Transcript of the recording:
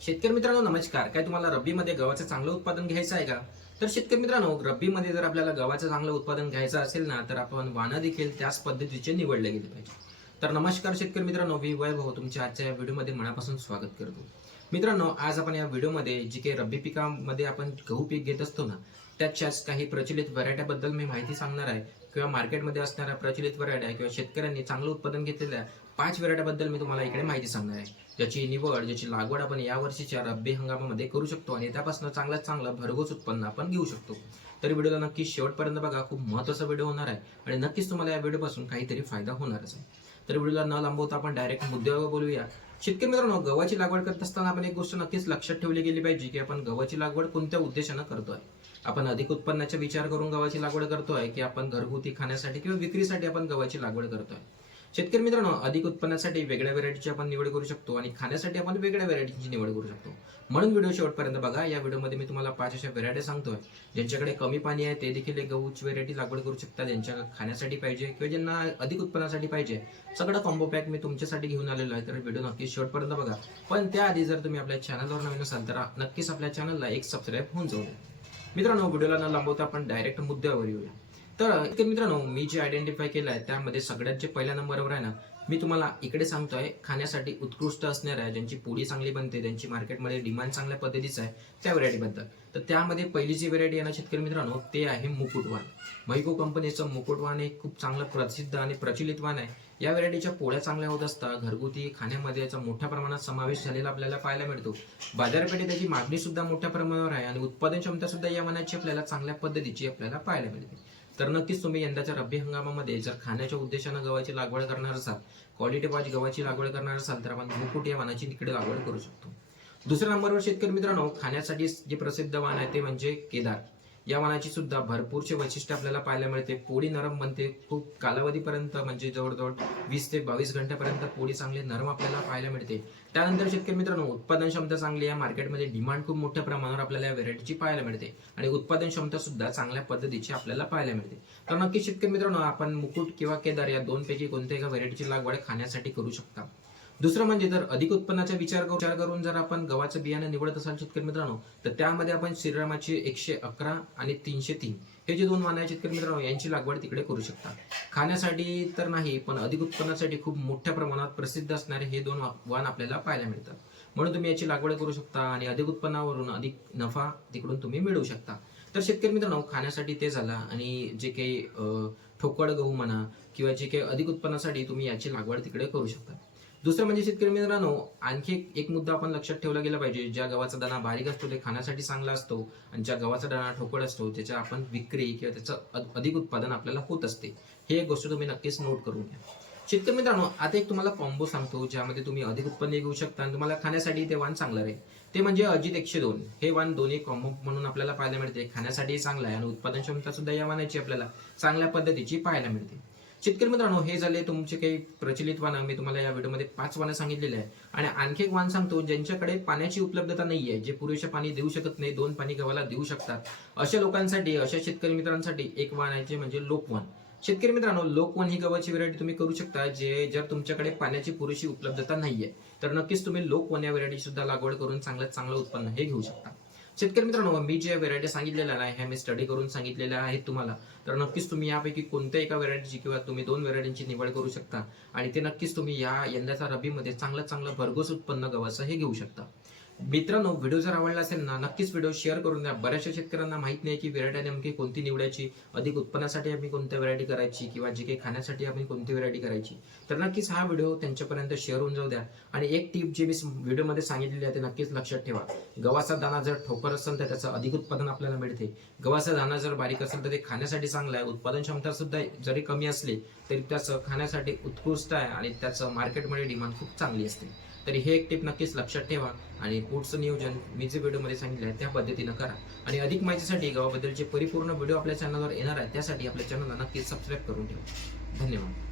शेतकरी मित्रांनो नमस्कार. काय तुम्हाला रब्बीमध्ये गव्हाचं चांगलं उत्पादन घ्यायचं आहे का? तर शेतकरी मित्रांनो रब्बीमध्ये जर आपल्याला गव्हाचं चांगलं उत्पादन घ्यायचं असेल ना तर आपण वाणं देखील त्याच पद्धतीचे निवडले गेले पाहिजे. तर नमस्कार शेतकरी मित्रांनो मी वैभव तुमच्या आजच्या या व्हिडिओमध्ये मनापासून स्वागत करतो. मित्रांनो आज आपण या व्हिडिओमध्ये जे काही रब्बी पिकामध्ये आपण गहू पीक घेत असतो ना त्याच्याच काही प्रचलित व्हरायट्याबद्दल मी माहिती सांगणार आहे. किंवा मार्केटमध्ये असणाऱ्या प्रचलित व्हरायट्या किंवा शेतकऱ्यांनी चांगलं उत्पादन घेतलेल्या पाच व्हरायट्याबद्दल मी तुम्हाला इकडे माहिती सांगणार आहे. ज्याची निवड ज्याची लागवड आपण या वर्षीच्या रब्बी हंगामामध्ये करू शकतो आणि त्यापासून चांगल्यात चांगलं भरघोस उत्पन्न आपण घेऊ शकतो. तर व्हिडिओला नक्की शेवटपर्यंत बघा खूप महत्त्वाचा व्हिडिओ होणार आहे आणि नक्कीच तुम्हाला या व्हिडिओपासून काहीतरी फायदा होणारच आहे. तर व्हिडिओला न लांबवता आपण डायरेक्ट मुद्द्यावर बोलूया. शेतकरी मित्रांनो गव्हाची लागवड करत असताना आपण एक गोष्ट नक्कीच लक्षात ठेवली गेली पाहिजे की आपण गव्हाची लागवड कोणत्या उद्देशानं करतोय? आपण अधिक उत्पन्नाचा विचार करून गव्हाची लागवड करतोय की आपण घरगुती खाण्यासाठी किंवा विक्रीसाठी आपण गव्हाची लागवड करतोय? शेतकरी मित्रांनो अधिक उत्पन्नासाठी वेगळ्या व्हरायटीची आपण निवड करू शकतो आणि खाण्यासाठी आपण वेगळ्या व्हरायटीची निवड करू शकतो. म्हणून व्हिडिओ शेवटपर्यंत बघा. या व्हिडिओमध्ये मी तुम्हाला पाच अशा व्हरायटी सांगतोय. ज्यांच्याकडे कमी पाणी आहे ते देखील एक गहूची व्हरायटी लागवड करू शकता ज्यांच्या खाण्यासाठी पाहिजे किंवा ज्यांना अधिक उत्पन्नासाठी पाहिजे सगळं कॉम्बो पॅक मी तुमच्यासाठी घेऊन आलेलो आहे. तर व्हिडिओ नक्की शेवटपर्यंत बघा. पण त्याआधी जर तुम्ही आपल्या चॅनलवर नवीन असाल तर नक्कीच आपल्या चॅनलला एक सबस्क्राईब होऊन जाऊ मित्रांनो व्हिडिओला न लांबवता आपण डायरेक्ट मुद्द्यावर येऊया. तर इतके मित्रांनो मी जे आयडेंटिफाय केलं आहे त्यामध्ये सगळ्यात जे पहिल्या नंबरवर आहे ना मी तुम्हाला इकडे सांगतोय खाण्यासाठी उत्कृष्ट असणाऱ्या ज्यांची पोळी चांगली बनते त्यांची मार्केटमध्ये डिमांड चांगल्या पद्धतीचं आहे त्या व्हरायटीबद्दल तर त्यामध्ये पहिली जी व्हरायटी आहे ना शेतकरी मित्रांनो ते आहे मुकुटवान. मैको कंपनीचं मुकुटवान हे खूप चांगलं प्रसिद्ध आणि प्रचलित वाण आहे. या व्हरायटीच्या पोळ्या चांगल्या होत असतात घरगुती खाण्यामध्ये याचा मोठ्या प्रमाणात समावेश झालेला आपल्याला पाहायला मिळतो. बाजारपेठेत त्याची मागणी सुद्धा मोठ्या प्रमाणावर आहे आणि उत्पादन क्षमता सुद्धा या वाणाची आपल्याला चांगल्या पद्धतीची आपल्याला पाहायला मिळते. तर नक्कीच तुम्ही यंदाच्या रब्बी हंगामामध्ये जर खाण्याच्या उद्देशानं गव्हाची लागवड करणार असाल क्वालिटी वाईज गव्हाची लागवड करणार असाल तर आपण मुकुट या वानाची तिकडे लागवड करू शकतो. दुसऱ्या नंबरवर शेतकरी मित्रांनो खाण्यासाठी जे प्रसिद्ध वाण आहे ते म्हणजे केदार. या वाणाची सुद्धा भरपूरचे वैशिष्ट्य आपल्याला पाहायला मिळते. पोळी नरम बनते. खूप कालावधीपर्यंत म्हणजे जवळजवळ वीस ते बावीस घंट्यापर्यंत पोळी चांगली नरम आपल्याला पाहायला मिळते. त्यानंतर शेतकरी मित्रांनो उत्पादन क्षमता चांगली या मार्केटमध्ये डिमांड खूप मोठ्या प्रमाणावर आपल्याला या व्हेरायटीची पाहायला मिळते. आणि उत्पादन क्षमता सुद्धा चांगल्या पद्धतीची आपल्याला पाहायला मिळते. तर नक्की शेतकरी मित्रांनो आपण मुकुट किंवा केदार या दोनपैकी कोणत्याही कोणत्या एका व्हेरायटीची लागवड खाण्यासाठी करू शकता. दुसरं म्हणजे जर अधिक उत्पन्नाचा विचार करून विचार करून जर आपण गव्हाचं बियाणं निवडत असाल शेतकरी मित्रांनो तर त्यामध्ये आपण श्रीरामाचे एकशे अकरा आणि तीनशे तीन हे जे दोन वाहन आहे शेतकरी मित्रांनो यांची लागवड तिकडे करू शकता. खाण्यासाठी तर नाही पण अधिक उत्पन्नासाठी खूप मोठ्या प्रमाणात प्रसिद्ध असणारे हे दोन वा- वाण आपल्याला पाहायला मिळतात. म्हणून तुम्ही याची लागवड करू शकता आणि अधिक उत्पन्नावरून अधिक नफा तिकडून तुम्ही मिळवू शकता. तर शेतकरी मित्रांनो खाण्यासाठी ते झाला आणि जे काही ठोकळ गहू म्हणा किंवा जे काही अधिक उत्पन्नासाठी तुम्ही याची लागवड तिकडे करू शकता. दुसरं म्हणजे शेतकरी मित्रांनो आणखी एक- एक मुद्दा आपण लक्षात ठेवला गेला पाहिजे. ज्या गव्हाचा दाणा बारीक असतो ते खाण्यासाठी चांगला असतो आणि ज्या गव्हाचा दाणा ठोकळ असतो त्याच्या आपण विक्री किंवा त्याचं अधिक उत्पादन आपल्याला होत असते. हे एक गोष्ट तुम्ही नक्कीच नोट करून घ्या. शेतकरी मित्रांनो आता एक तुम्हाला कॉम्बो सांगतो ज्यामध्ये तुम्ही अधिक उत्पन्न घेऊ शकता आणि तुम्हाला खाण्यासाठी ते वाण चांगलं आहे ते म्हणजे अजित एकशे दोन. हे वाण दोन्ही कॉम्बो म्हणून आपल्याला पाहायला मिळते. खाण्यासाठी चांगलं आहे आणि उत्पादन क्षमता सुद्धा या वाणाची आपल्याला चांगल्या पद्धतीची पाहायला मिळते. शेतकरी मित्रांनो हे झाले तुमचे काही प्रचलित वाण. मी तुम्हाला या व्हिडिओमध्ये पाच वाणं सांगितलेले आहे आणि आणखी एक वाण सांगतो ज्यांच्याकडे पाण्याची उपलब्धता नाही आहे जे पुरेसे पाणी देऊ शकत नाही दोन पाणी गव्हाला देऊ शकतात. अशा लोकांसाठी अशा शेतकरी मित्रांसाठी एक वाण आहे म्हणजे लोकवान. शेतकरी मित्रांनो लोकवन ही गव्हाची व्हरायटी तुम्ही करू शकता जे जर तुमच्याकडे पाण्याची पुरेशी उपलब्धता नाहीये तर नक्कीच तुम्ही लोकवन या व्हरायटी सुद्धा लागवड करून चांगल्यात चांगलं उत्पन्न हे घेऊ शकता. शेतकरी मित्रांनो मी जे व्हरायटी सांगितलेल्या आहे ह्या मी स्टडी करून सांगितलेल्या आहेत तुम्हाला. तर नक्कीच तुम्ही यापैकी कोणत्या एका व्हरायटीची किंवा तुम्ही दोन व्हरायटीची निवड करू शकता. आणि ते नक्कीच तुम्ही या यंदाच्या रबीमध्ये चांगलं चांगलं भरघोस उत्पन्न गव्हाचं हे घेऊ शकता. मित्रांनो व्हिडिओ जर आवडला असेल ना नक्कीच व्हिडिओ शेअर करून द्या. बऱ्याचशा शेतकऱ्यांना माहीत नाही की व्हरायटी नेमकी कोणती निवडायची अधिक उत्पन्नासाठी आम्ही कोणत्या व्हरायटी करायची किंवा जे काही खाण्यासाठी आम्ही कोणती व्हरायटी करायची. तर नक्कीच हा व्हिडिओ त्यांच्यापर्यंत शेअर होऊन जाऊ द्या. आणि एक टीप जी मी व्हिडिओमध्ये सांगितलेली आहे ते नक्कीच लक्षात ठेवा. गव्हाचा दाणा जर ठोकर असेल तर त्याचं अधिक उत्पादन आपल्याला मिळते. गव्हाचा दाणा जर बारीक असेल तर ते खाण्यासाठी चांगलं आहे. उत्पादन क्षमता सुद्धा जरी कमी असली तरी त्याचं खाण्यासाठी उत्कृष्ट आहे आणि त्याचं मार्केटमध्ये डिमांड खूप चांगली असते. तरी हे एक टिप नक्कीच लक्षात ठेवा आणि पुढचं नियोजन मी जे व्हिडिओमध्ये सांगितलं आहे त्या पद्धतीनं करा. आणि अधिक माहितीसाठी गावाबद्दलचे परिपूर्ण व्हिडिओ आपल्या चॅनलवर येणार आहे त्यासाठी आपल्या चॅनलला नक्कीच सबस्क्राईब करून ठेवा. धन्यवाद.